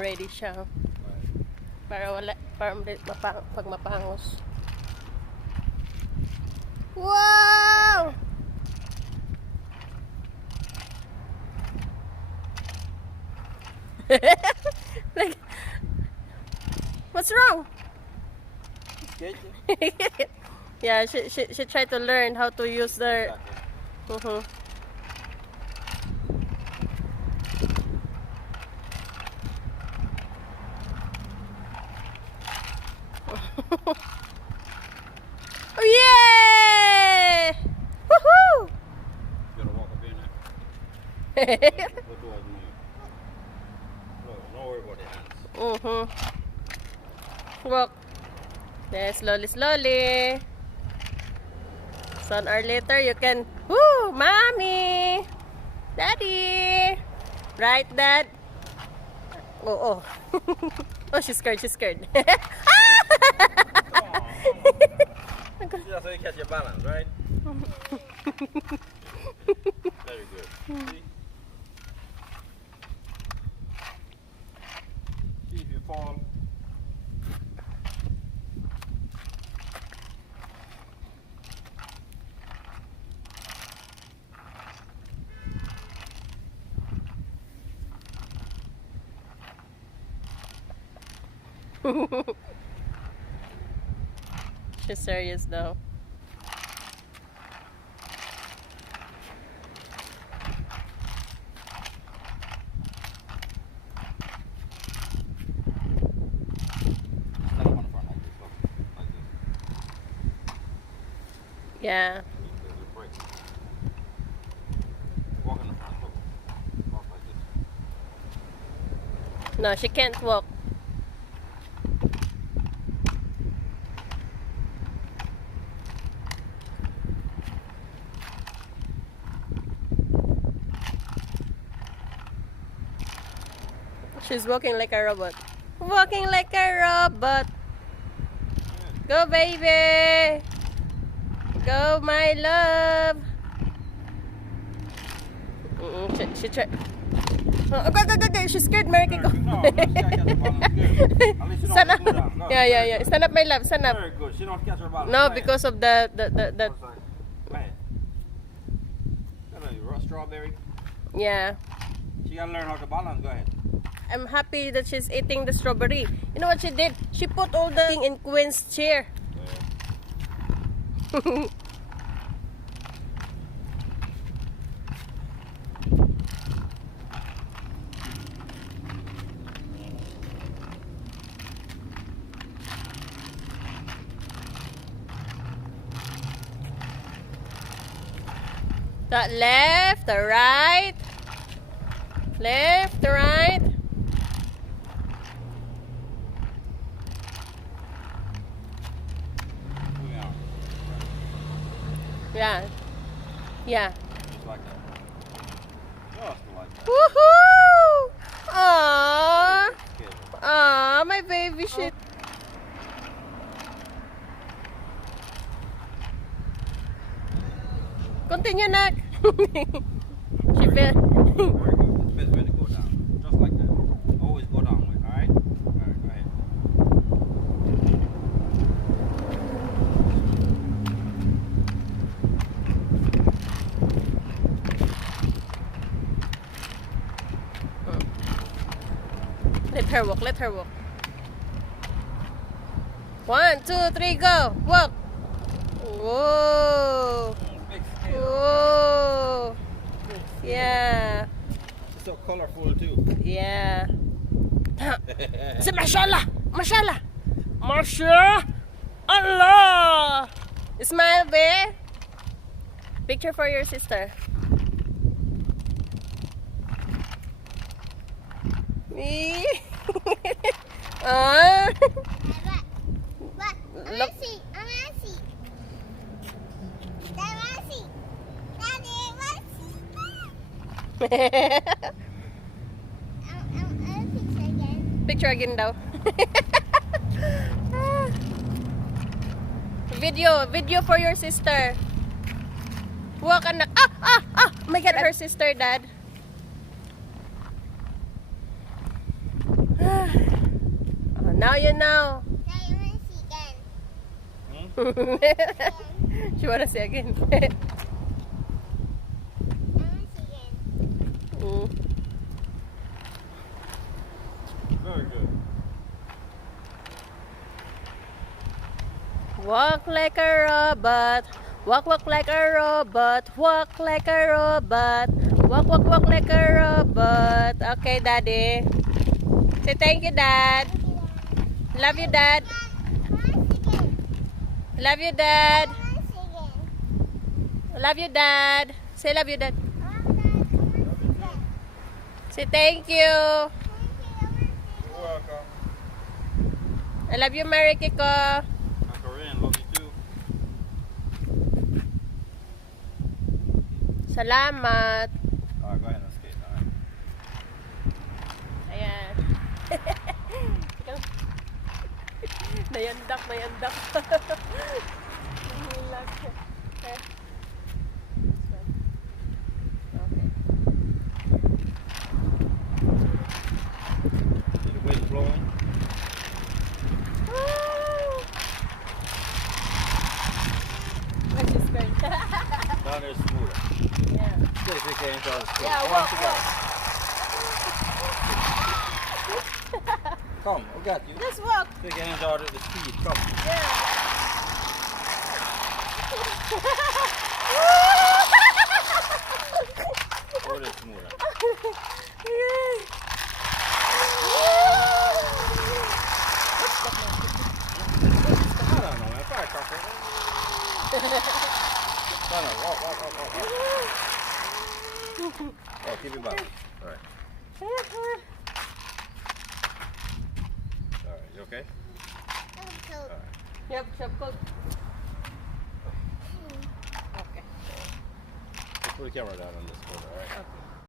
ready siya. Para pag mapangos. Wow! Like, what's wrong? Yeah, she tried to learn how to use the. Oh yeah! Woohoo! Gotta walk up in there. Look towards me. Don't worry about the hands. Walk. Then slowly, slowly. So an hour later, you can. Woo! Mommy! Daddy! Right, Dad? Oh. Oh, she's scared. See, that's how you catch your balance, right? Very good. See? See if you fall. She's serious though. Stand up on the front like this, look. Like this. Yeah. Break. Walk in the front, look. Walk like this. No, she can't walk. She's walking like a robot. Walking like a robot. Go, baby. Go, my love. She tried. Oh, go. She's scared, Mary. Go. No, that's catch the balance. Good. At least you don't Stand up. go down. No. Yeah. Stand up, my love. Stand up. Very good. She don't catch her balance. No, Go ahead. because of the. Go ahead. Got a strawberry. Yeah. She gotta learn how to balance. Go ahead. I'm happy that she's eating the strawberry. You know what she did? She put all the thing in Quinn's chair. The left, the right. Left, the right. Yeah. Just like that. Just like that. Woohoo! Aww, my baby shit. Continue, Nak. She fell. Very good. It's best way to go down. Just like that. Always go down with, alright? Alright, go ahead. Let her walk. 1, 2, 3, go. Walk. Whoa. Big scale. Whoa. Yeah. It's so colorful too. Yeah. Say mashallah. Allah. Smile, babe. Picture for your sister. Me. Look. Picture again daw. Video for your sister. Walk, anak. Oh my God, her sister, Dad. Now you know. Now you want to see again. She wanna see again. I want to see again. Mm. Very good. Walk like a robot. Walk, walk like a robot. Walk like a robot. Walk, walk, walk like a robot. Okay, Daddy. Say thank you, Dad. Love you, Dad. Love you, Dad. Love you, Dad. Say love you, Dad. Say thank you. You're welcome. I love you, Mary Kiko. Uncle Ren, love you too. Salamat. Alright, go ahead and skate. Alright. Ayan. Nayandak, nayandak. Relax. Okay. Okay. See the wind blowing? Which is great. Down there smoother. Yeah. Take your hands out of the Yeah, Come on, walk, together. Come, I got you. Just walk. Take your hands out of the speed. Come. Yeah. Go there smoother. I don't know, man. Firecracker. No, walk. Oh, keep it back. Alright. Alright, you okay? Alright. Yep, cook. Okay. Let's put the camera down on this photo, alright? Okay.